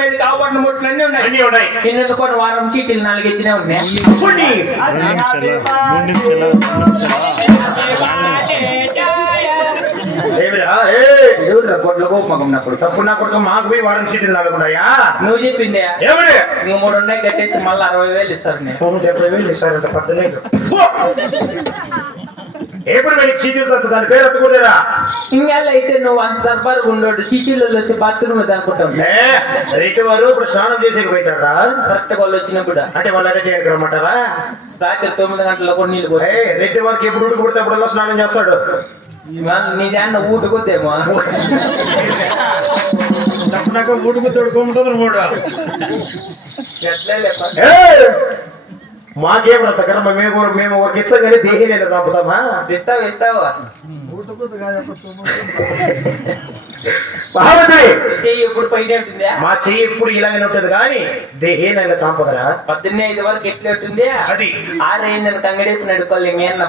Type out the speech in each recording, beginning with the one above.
మీద కావాలని ముట్లు అన్నీ ఉన్నాయి కింద కొన్ని వారం చీటీలు 4 ఎత్తినే ఉన్నాయి. తప్పుడు నా కొడుకు మాకు పోయి వారం సీట్లు నాలుగున్నాయా? నువ్వు చెప్పిందే ఏమిటి? ఇంక 3 ఉన్నాయి కట్టేసి మళ్ళీ 60,000 ఇస్తారు. 70,000 ఇస్తారంట పద్దె. ఎప్పుడు వెళ్ళి సీట్లు దాని పేరు ఎత్తుకుంటారా? ఇంకెళ్ళ అయితే నువ్వు అంత దర్బారు ఉండడు సీటీలలో వచ్చి బాత్రూమ్ అనుకుంటాం. రేటు వారు ఇప్పుడు స్నానం చేసేకి పోయితారా? కరెక్ట్ వాళ్ళు వచ్చినప్పుడు అంటే వాళ్ళు అదే చేయడానికి రమ్మంటారా? రాత్రి 9 గంటలకు కూడా నీళ్ళు పోయి రెడ్డి వారికి ఎప్పుడు ఊడి పుడితే అప్పుడల్లా స్నానం చేస్తాడు. నీదేమన్నా ఊటుకొద్దేమో నాకు ఊటుకు తోడుకోమంటుంది మూడు. మాకేం కర్మ మేము ఒక ఇస్తాం కానీ దేహి లేదా చంపుతామా? ఇస్తావు చెయ్యి ఎప్పుడు పైన ఉంటుందా? మా చెయ్యి ఎప్పుడు ఇలాగనే ఉంటుంది కానీ దేహే నెల చంపదరా? 15 వరకు ఎట్లా ఉంటుంది అది 6 అయిందని కంగడేసి నడుకోవాలి. నేను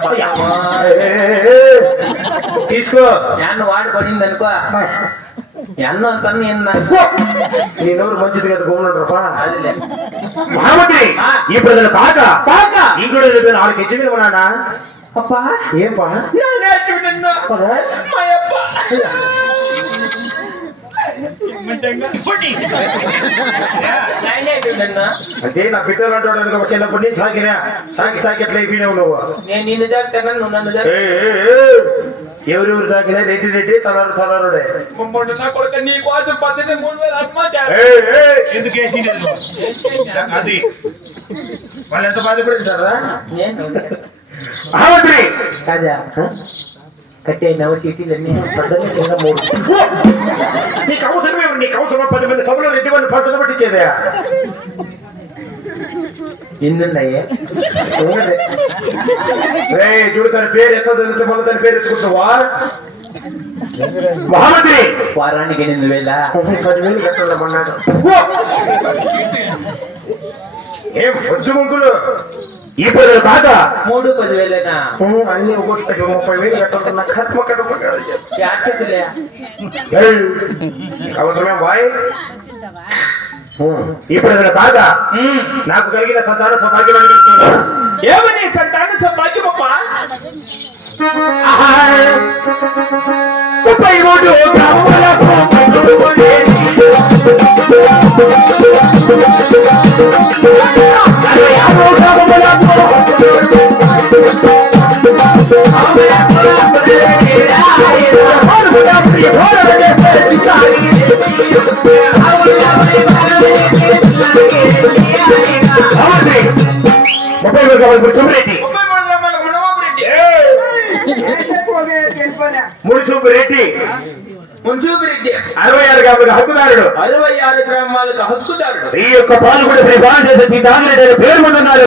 తీసుకో ఎన్న వాడు పడింది అనుకో ఎన్న అంతా నీ నోరు మంచిది కదా గోమనరా? అదిలే మహామంత్రి ఈ ప్రజలు కాక ఇంకోటి 4 హెచ్చులు ఉన్నాడా? అప్పా ఏం పా అంటే నా బిడ్డలు అంటాడు చిన్నప్పటి నుంచి సాకి ఎట్లా అయిపోయినావు నువ్వు? నేను నిన్ను జాగ్రత్త నువ్వు నన్ను ఎవరెవరు తాకినా రెడ్డి తలారుడే నీ కోసం 3,000 ఎందుకు అది వాళ్ళు ఎంత బాధపడుతుంటారా? మహామంత్రి కాదా కట్టే సీటీలన్నీ నీకు అవసరమే నీకు అవసరం 10 మంది సభలో రెడ్డి వాళ్ళు పర్సలు పట్టించేదే ఎన్నున్నాయే చూడు తన పేరు ఎంత చదివితే మళ్ళీ తన పేరు ఎత్తుకుంటావా? మహామంత్రి వారానికి 8,000 10,000 కట్టాలన్నాడు. ఏం పొద్దు ముగ్గులు ఈ ప్రజలు కాక 3,10,000 అన్ని 30,000 కట్టాలన్న కర్మ యాక్చులే అవసరమే బాయ్. ఈ ప్రజలు కాక నాకు కలిగిన సంతాన సౌభాగ్యం అనిపిస్తున్నా. ఏమని సంతాన సౌభాగ్యం అప్ప 33 గ్రామాలకు మున్సూపు రెడ్డి 66 గ్రామాలకు హక్కుదారుడు. 66 గ్రామాలకు హక్కుదారుడు. ఈ యొక్క పాల్గొంటే శ్రీ బాలచేసి పేరు ముందున్నారు.